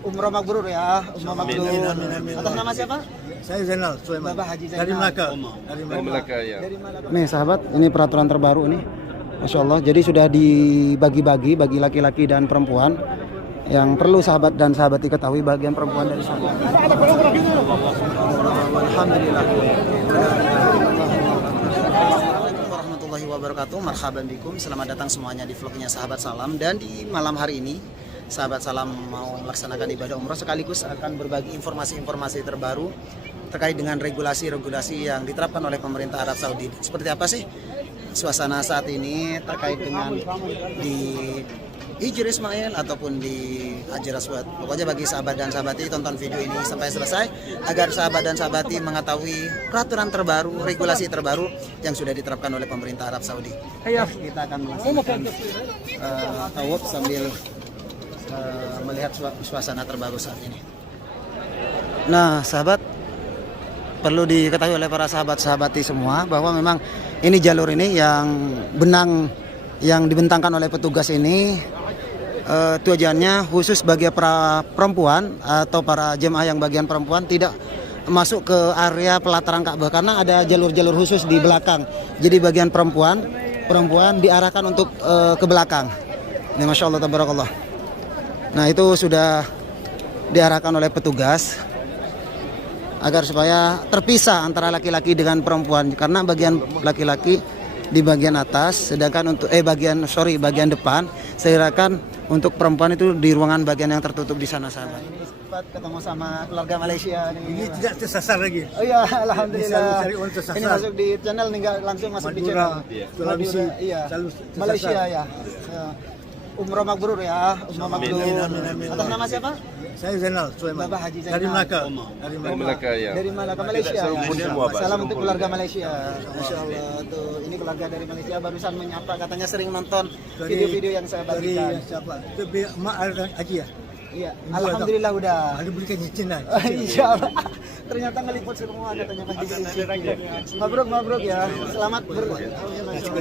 Umroh mabrur ya, umroh mabrur. Atas nama siapa? Saya Zainal Sulaiman. Bapak Haji Zainal. Dari Melaka. Dari Melaka ya. Malaka. Nih sahabat, ini peraturan terbaru nih. Masya Allah, jadi sudah dibagi-bagi bagi laki-laki dan perempuan. Yang perlu sahabat dan sahabat diketahui bagian perempuan dari sana. Alhamdulillah. Assalamualaikum warahmatullahi wabarakatuh. Marhaban bikum. Selamat datang semuanya di vlognya Sahabat Salam. Dan di malam hari ini Sahabat Salam mau melaksanakan ibadah umroh sekaligus akan berbagi informasi-informasi terbaru terkait dengan regulasi-regulasi yang diterapkan oleh pemerintah Arab Saudi. Seperti apa sih suasana saat ini terkait dengan di Hijr Ismail ataupun di Hajar Aswad. Pokoknya bagi sahabat dan sahabati tonton video ini sampai selesai agar sahabat dan sahabati mengetahui peraturan terbaru, regulasi terbaru yang sudah diterapkan oleh pemerintah Arab Saudi. Kita akan melaksanakan tawaf sambil melihat suasana terbaru saat ini. Nah, sahabat, perlu diketahui oleh para sahabat-sahabati semua bahwa memang ini jalur ini yang benang yang dibentangkan oleh petugas ini tujuannya khusus bagi para perempuan atau para jemaah yang bagian perempuan tidak masuk ke area pelataran Ka'bah karena ada jalur-jalur khusus di belakang. Jadi bagian perempuan diarahkan untuk ke belakang. Ini Masya Allah tabarakallah. Nah, itu sudah diarahkan oleh petugas agar supaya terpisah antara laki-laki dengan perempuan karena bagian laki-laki di bagian atas, sedangkan untuk bagian depan sedangkan untuk perempuan itu di ruangan bagian yang tertutup di sana sahabat. Ini sempat ketemu sama keluarga Malaysia Ini tidak tersasar lagi. Oh iya, alhamdulillah. Ini Ini masuk di channel nih, nggak langsung masuk di channel. Madura, iya. Malaysia ya. Umroh mabrur ya, umroh mabrur. Atas nama siapa? Saya Zainal Sulaiman. Bapak Haji Zainal. Dari Melaka. Dari Melaka ya. Dari Malaka, Malaysia. Salam untuk keluarga Malaysia. Masya Allah, tuh ini keluarga dari Malaysia barusan menyapa, katanya sering nonton video-video yang saya bagikan. Dari siapa? Itu Mak Haji ya? Iya, alhamdulillah udah. Ada berikan nyicin lah. Insya Allah. Ternyata ngeliput semua katanya Mas Didi. Mabruk ya. Selamat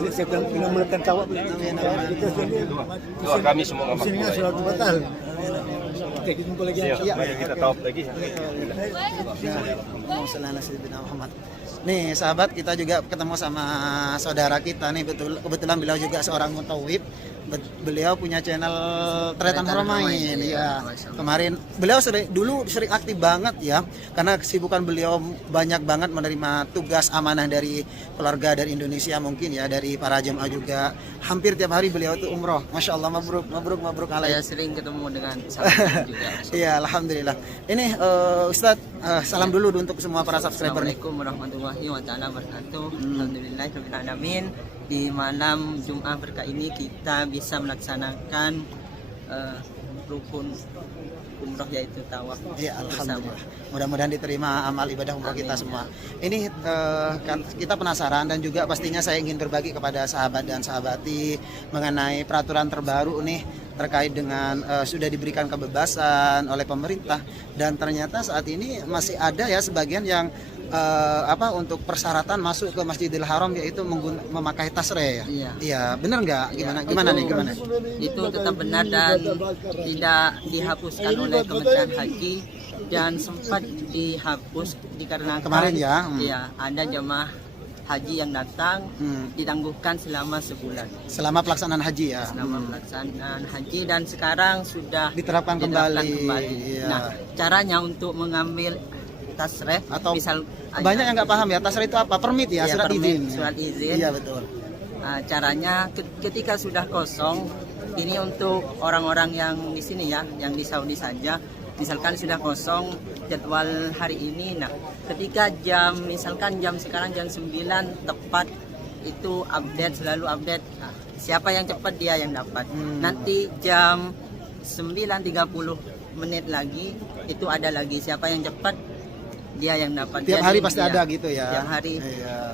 Saya bilang melekan tawak. Doa kami semua Sini sudah batal. Oke, kita kumpul lagi. Iya, kita tawaf lagi. Muhammad. Nih sahabat, kita juga ketemu sama saudara kita nih, kebetulan beliau juga seorang mutawif. Beliau punya channel Tretan Haramain ya. Kemarin beliau dulu sering aktif banget ya, karena kesibukan beliau banyak banget menerima tugas amanah dari keluarga dari Indonesia mungkin ya, dari para jemaah juga. Hampir tiap hari beliau itu umroh. Masya Allah, mabruk alaih. Saya sering ketemu dengan sahabat juga. Iya, alhamdulillah. Ini Ustadz, salam dulu untuk semua para subscriber nih. Assalamualaikum warahmatullahi wabarakatuh. Alhamdulillahirrahmanirrahim. Di malam Jumat berkah ini kita bisa melaksanakan rukun umroh yaitu tawaf. Iya, alhamdulillah. Mudah-mudahan diterima amal ibadah umroh kita semua. Ini kan kita penasaran dan juga pastinya saya ingin berbagi kepada sahabat dan sahabati mengenai peraturan terbaru nih terkait dengan sudah diberikan kebebasan oleh pemerintah dan ternyata saat ini masih ada ya sebagian yang untuk persyaratan masuk ke Masjidil Haram yaitu memakai tasreh ya. Iya. Iya, benar nggak? Gimana nih? Itu tetap benar dan tidak dihapuskan oleh Kementerian Haji dan sempat dihapus dikarenakan kemarin ya. Iya, ada jemaah haji yang datang ditangguhkan selama sebulan. Selama pelaksanaan haji ya. Selama pelaksanaan haji dan sekarang sudah diterapkan kembali. Iya. Nah, caranya untuk mengambil tasreh atau misal banyak yang nggak paham ya, tasreh itu apa? Permit ya, surat izin. Surat izin. Iya, betul. Nah, caranya ketika sudah kosong, ini untuk orang-orang yang di sini ya, yang di Saudi saja. Misalkan sudah kosong jadwal hari ini, nah ketika misalkan jam sekarang jam 9 tepat itu selalu update. Nah, siapa yang cepat dia yang dapat. Nanti jam 9.30 lagi itu ada lagi, siapa yang cepat dia yang dapat. Tiap hari pasti ada gitu ya. Tiap hari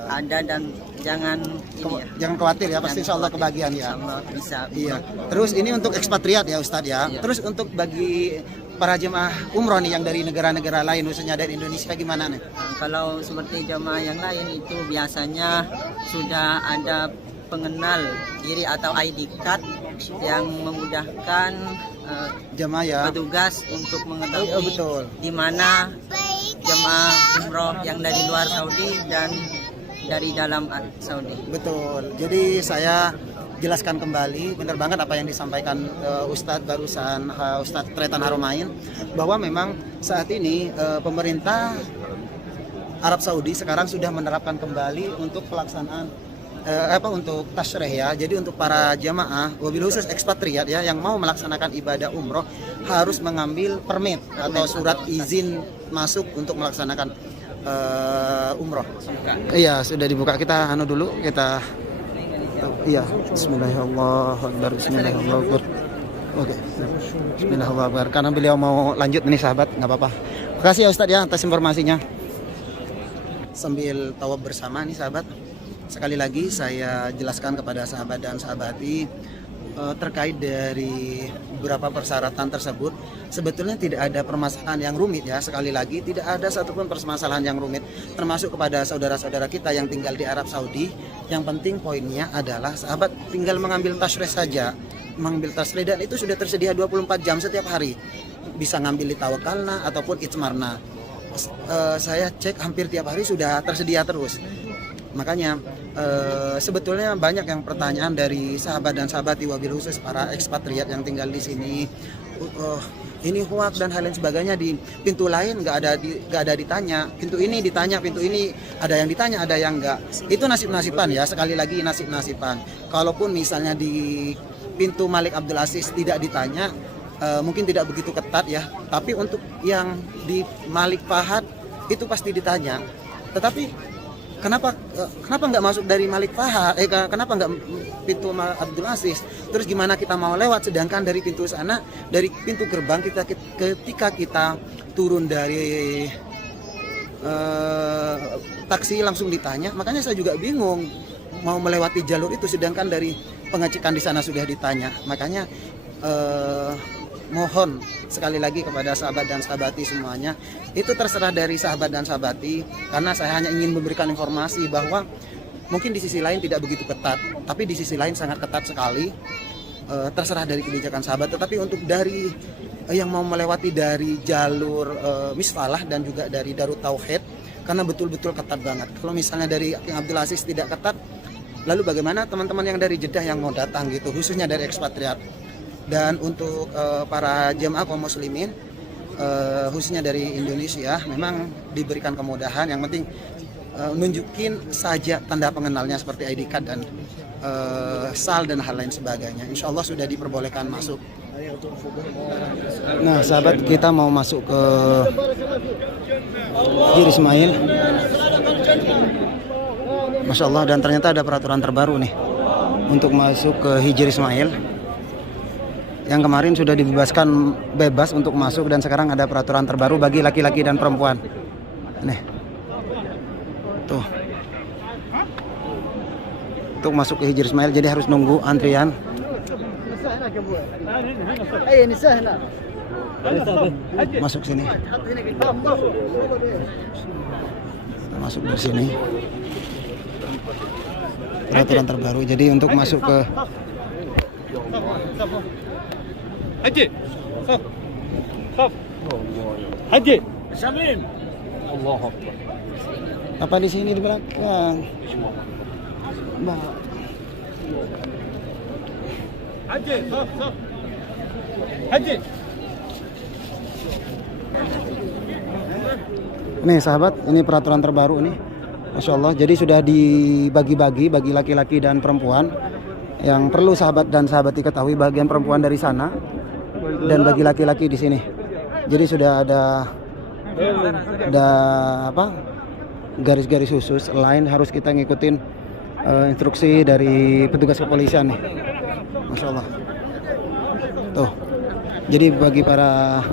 ada dan jangan jangan khawatir ya, pasti insyaallah kebagian ya. Insyaallah bisa. Iya. Terus ini untuk ekspatriat ya Ustadz ya. Iya. Terus untuk bagi para jemaah umroh nih yang dari negara-negara lain khususnya dari Indonesia gimana nih? Nah, kalau seperti jemaah yang lain itu biasanya sudah ada pengenal diri atau ID card yang memudahkan jamaah ya. petugas untuk mengetahui Oh, betul. di mana jemaah umroh yang dari luar Saudi dan dari dalam Saudi. Betul. Jadi saya jelaskan kembali, benar banget apa yang disampaikan Ustadz barusan, Ustadz Tretan Haromain, bahwa memang saat ini pemerintah Arab Saudi sekarang sudah menerapkan kembali untuk pelaksanaan untuk tasyrih ya. Jadi untuk para jamaah, wabil khusus ekspatriat ya yang mau melaksanakan ibadah umroh harus mengambil permit atau surat izin masuk untuk melaksanakan umroh. Iya, sudah dibuka. Kita dulu, kita iya. Bismillahirrahmanirrahim. Bismillahirrahmanirrahim. Oke. Bismillahirrahmanirrahim. Karena beliau mau lanjut nih sahabat, nggak apa-apa. Makasih ya Ustadz ya atas informasinya. Sambil tawaf bersama nih sahabat, sekali lagi saya jelaskan kepada sahabat dan sahabati terkait dari beberapa persyaratan tersebut. Sebetulnya tidak ada permasalahan yang rumit ya. Sekali lagi tidak ada satupun permasalahan yang rumit, termasuk kepada saudara-saudara kita yang tinggal di Arab Saudi. Yang penting poinnya adalah sahabat tinggal mengambil tasyrih saja, mengambil tasyrih, dan itu sudah tersedia 24 jam setiap hari. Bisa ngambil di Tawakalna ataupun Itsmarna. Saya cek hampir tiap hari sudah tersedia terus. Makanya sebetulnya banyak yang pertanyaan dari sahabat dan sahabati, wabil khusus para ekspatriat yang tinggal di sini. Ini hoak dan hal lain sebagainya. Di pintu lain nggak ada ditanya. Pintu ini ditanya, pintu ini ada yang ditanya, ada yang enggak. Itu nasib-nasiban ya. Sekali lagi nasib-nasiban. Kalaupun misalnya di pintu Malik Abdul Aziz tidak ditanya, mungkin tidak begitu ketat ya. Tapi untuk yang di Malik Fahad itu pasti ditanya. Tetapi kenapa nggak masuk dari Malik Fahad? Kenapa nggak pintu Abdul Aziz? Terus gimana kita mau lewat? Sedangkan dari pintu sana, dari pintu gerbang ketika kita turun dari taksi langsung ditanya. Makanya saya juga bingung mau melewati jalur itu, sedangkan dari pengecekan di sana sudah ditanya. Makanya mohon sekali lagi kepada sahabat dan sahabati semuanya, itu terserah dari sahabat dan sahabati, karena saya hanya ingin memberikan informasi bahwa mungkin di sisi lain tidak begitu ketat, tapi di sisi lain sangat ketat sekali. Terserah dari kebijakan sahabat. Tetapi untuk dari yang mau melewati dari jalur Misfalah dan juga dari Darut Tauhid, karena betul-betul ketat banget. Kalau misalnya dari King Abdul Aziz tidak ketat, lalu bagaimana teman-teman yang dari Jeddah yang mau datang gitu, khususnya dari ekspatriat. Dan untuk para jemaah kaum muslimin khususnya dari Indonesia memang diberikan kemudahan. Yang penting nunjukin saja tanda pengenalnya seperti ID card dan SAL dan hal lain sebagainya. Insya Allah sudah diperbolehkan masuk. Nah sahabat, kita mau masuk ke Hijri Ismail. Masya Allah, dan ternyata ada peraturan terbaru nih untuk masuk ke Hijri Ismail. Yang kemarin sudah dibebaskan bebas untuk masuk, dan sekarang ada peraturan terbaru bagi laki-laki dan perempuan. Nih. Tuh. Untuk masuk ke Hijri Ismail jadi harus nunggu antrian. Masuk sini. Masuk di sini. Peraturan terbaru. Jadi untuk masuk ke Haji, khaf, Haji, Salim, Allah Akbar. apa di sini di belakang? Haji, khaf, Haji. Nih sahabat, ini peraturan terbaru nih, Masya Allah. Jadi sudah dibagi-bagi bagi laki-laki dan perempuan. Yang perlu sahabat dan sahabati ketahui, bagian perempuan dari sana dan bagi laki-laki di sini. Jadi sudah ada garis-garis khusus. Lain harus kita ngikutin instruksi dari petugas kepolisian nih. Masya Allah. Tuh. Jadi bagi para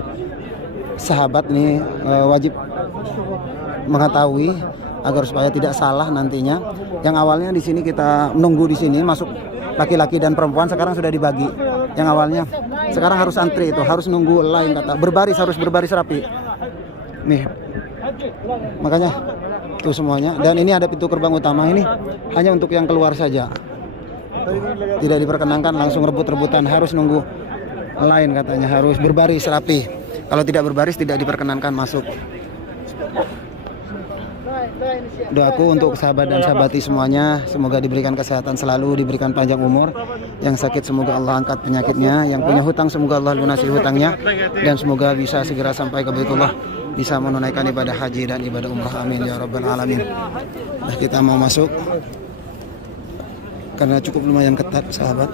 sahabat nih wajib mengetahui agar supaya tidak salah nantinya. Yang awalnya di sini kita menunggu di sini masuk laki-laki dan perempuan, sekarang sudah dibagi. Yang awalnya sekarang harus antri, itu harus nunggu line, kata berbaris, harus berbaris rapi nih. Makanya tuh semuanya. Dan ini ada pintu gerbang utama, ini hanya untuk yang keluar saja, tidak diperkenankan langsung rebut-rebutan, harus nunggu lain katanya, harus berbaris rapi. Kalau tidak berbaris tidak diperkenankan masuk. Doaku untuk sahabat dan sahabati semuanya, semoga diberikan kesehatan selalu, diberikan panjang umur. Yang sakit semoga Allah angkat penyakitnya, yang punya hutang semoga Allah lunasi hutangnya, dan semoga bisa segera sampai ke Baitullah, bisa menunaikan ibadah haji dan ibadah umrah, amin ya rabbal alamin. Nah, kita mau masuk karena cukup lumayan ketat sahabat.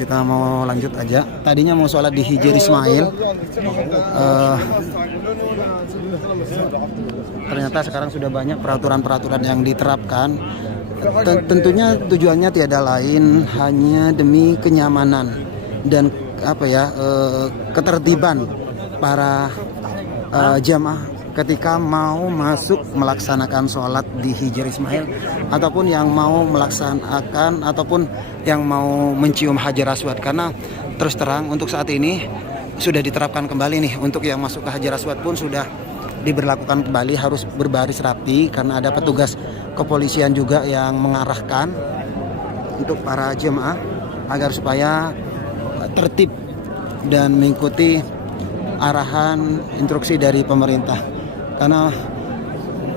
Kita mau lanjut aja. Tadinya mau sholat di Hijr Ismail, ternyata sekarang sudah banyak peraturan-peraturan yang diterapkan. Tentunya tujuannya tiada lain hanya demi kenyamanan dan ketertiban para jamaah ketika mau masuk melaksanakan sholat di Hijr Ismail, ataupun yang mau melaksanakan ataupun yang mau mencium Hajar Aswad. Karena terus terang untuk saat ini sudah diterapkan kembali nih, untuk yang masuk ke Hajar Aswad pun sudah diberlakukan kembali, harus berbaris rapi karena ada petugas kepolisian juga yang mengarahkan untuk para jemaah agar supaya tertib dan mengikuti arahan instruksi dari pemerintah. Karena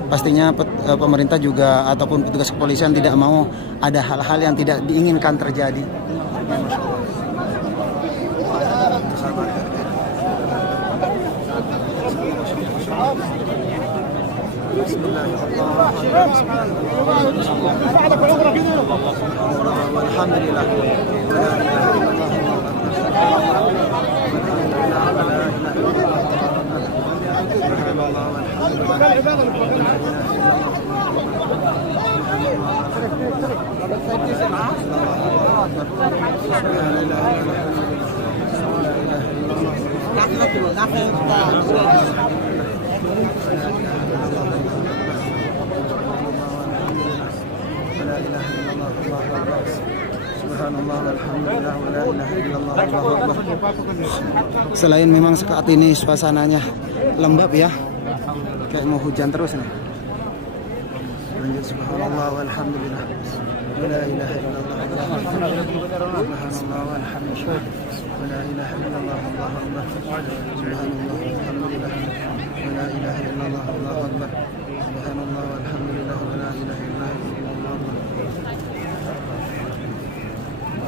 pastinya pemerintah juga ataupun petugas kepolisian tidak mau ada hal-hal yang tidak diinginkan terjadi. Alhamdulillah. Selain memang saat ini suasananya lembab ya, kayak mau hujan terus nih. Lanjut, subhanallah walhamdulillah wala ilaha illallah subhanallah walhamdulillah wala ilaha illallah allahu akbar subhanallah walhamdulillah wala ilaha illallah allahu akbar subhanallah walhamdulillah wala ilaha illallah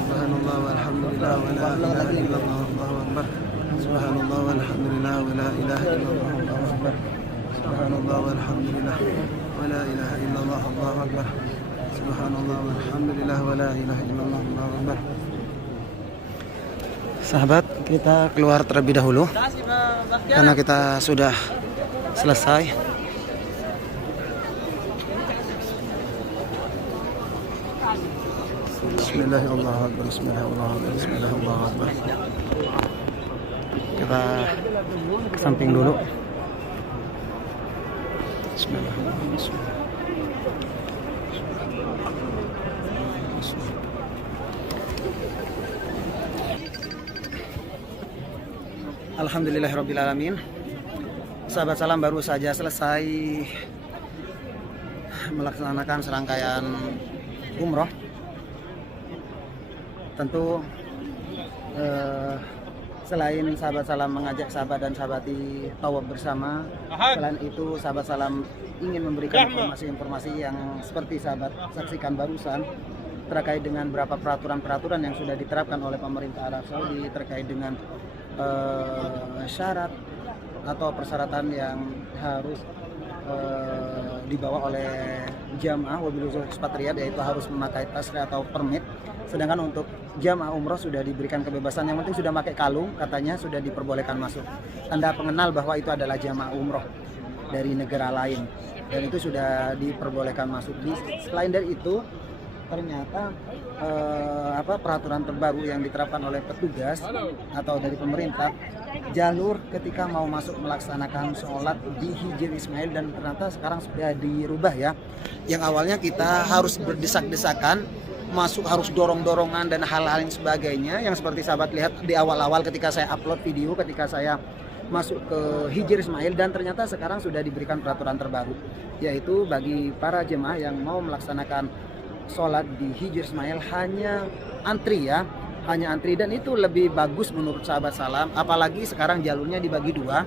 subhanallah walhamdulillah wala ilaha illallah allahu akbar subhanallah walhamdulillah wala ilaha illallah allahu akbar subhanallah walhamdulillah wala ilaha illallah allahu akbar subhanallah walhamdulillah wala ilaha illallah allahu akbar. Sahabat, kita keluar terlebih dahulu karena kita sudah selesai. Bismillahirrahmanirrahim. Bismillahirrahmanirrahim. Kita ke samping dulu. Bismillahirrahmanirrahim. Alhamdulillahirrabbilalamin. Sahabat salam, baru saja selesai melaksanakan serangkaian umroh. Tentu selain sahabat salam mengajak sahabat dan sahabati tawaf bersama, selain itu sahabat salam ingin memberikan informasi-informasi yang seperti sahabat saksikan barusan terkait dengan beberapa peraturan-peraturan yang sudah diterapkan oleh pemerintah Arab Saudi terkait dengan syarat atau persyaratan yang harus dibawa oleh jamaah wabil khusus ekspatriat, yaitu harus memakai tasri atau permit. Sedangkan untuk jamaah umroh sudah diberikan kebebasan, yang penting sudah pakai kalung, katanya sudah diperbolehkan masuk. Tanda pengenal bahwa itu adalah jamaah umroh dari negara lain, dan itu sudah diperbolehkan masuk. Selain dari itu, ternyata peraturan terbaru yang diterapkan oleh petugas atau dari pemerintah, jalur ketika mau masuk melaksanakan sholat di Hijr Ismail, dan ternyata sekarang sudah dirubah ya. Yang awalnya kita harus berdesak-desakan masuk, harus dorong-dorongan dan hal-hal yang sebagainya, yang seperti sahabat lihat di awal-awal ketika saya upload video ketika saya masuk ke Hijr Ismail. Dan ternyata sekarang sudah diberikan peraturan terbaru, yaitu bagi para jemaah yang mau melaksanakan sholat di Hijr Ismail hanya antri ya, hanya antri, dan itu lebih bagus menurut sahabat salam. Apalagi sekarang jalurnya dibagi dua,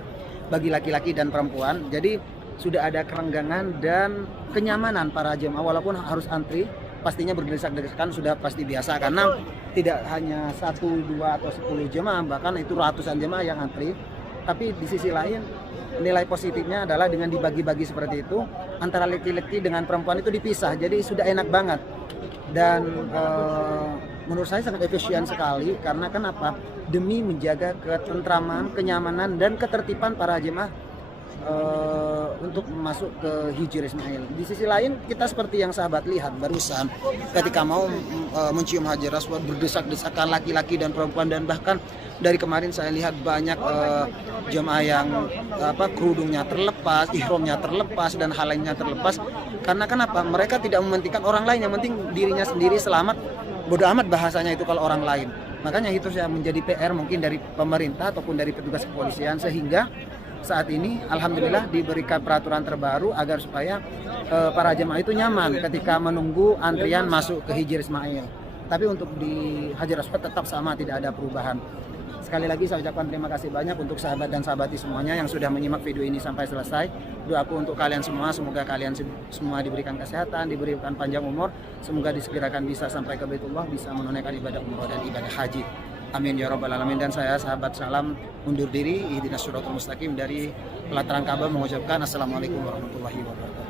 bagi laki-laki dan perempuan. Jadi sudah ada kerenggangan dan kenyamanan para jemaah, walaupun harus antri, pastinya berdesak-desakan sudah pasti biasa, karena tidak hanya 1, 2 atau 10 jemaah, bahkan itu ratusan jemaah yang antri. Tapi di sisi lain nilai positifnya adalah dengan dibagi-bagi seperti itu, antara laki-laki dengan perempuan itu dipisah, jadi sudah enak banget. Dan menurut saya sangat efisien sekali, karena kenapa? Demi menjaga ketentraman, kenyamanan, dan ketertiban para jemaah untuk masuk ke Hijri Ismail. Di sisi lain, kita seperti yang sahabat lihat barusan, ketika mau mencium Hajar Aswad, berdesak-desakan laki-laki dan perempuan, dan bahkan dari kemarin saya lihat banyak jemaah yang kerudungnya terlepas, ihramnya terlepas, dan hal lainnya terlepas. Karena kenapa? Mereka tidak mementingkan orang lain, yang penting dirinya sendiri selamat. Bodoh amat bahasanya itu kalau orang lain. Makanya itu saya menjadi PR mungkin dari pemerintah ataupun dari petugas kepolisian, sehingga saat ini alhamdulillah diberikan peraturan terbaru agar supaya para jemaah itu nyaman ketika menunggu antrian masuk ke Hijri Ismail. Tapi untuk di Hajar Aswad tetap sama, tidak ada perubahan. Sekali lagi saya ucapkan terima kasih banyak untuk sahabat dan sahabati semuanya yang sudah menyimak video ini sampai selesai. Doaku untuk kalian semua, semoga kalian semua diberikan kesehatan, diberikan panjang umur, semoga disegerakan bisa sampai ke Baitullah, bisa menunaikan ibadah umroh dan ibadah haji. Amin ya rabbal alamin. Dan saya sahabat salam undur diri, ihdinas siratal mustaqim, dari pelataran Ka'bah mengucapkan assalamualaikum warahmatullahi wabarakatuh.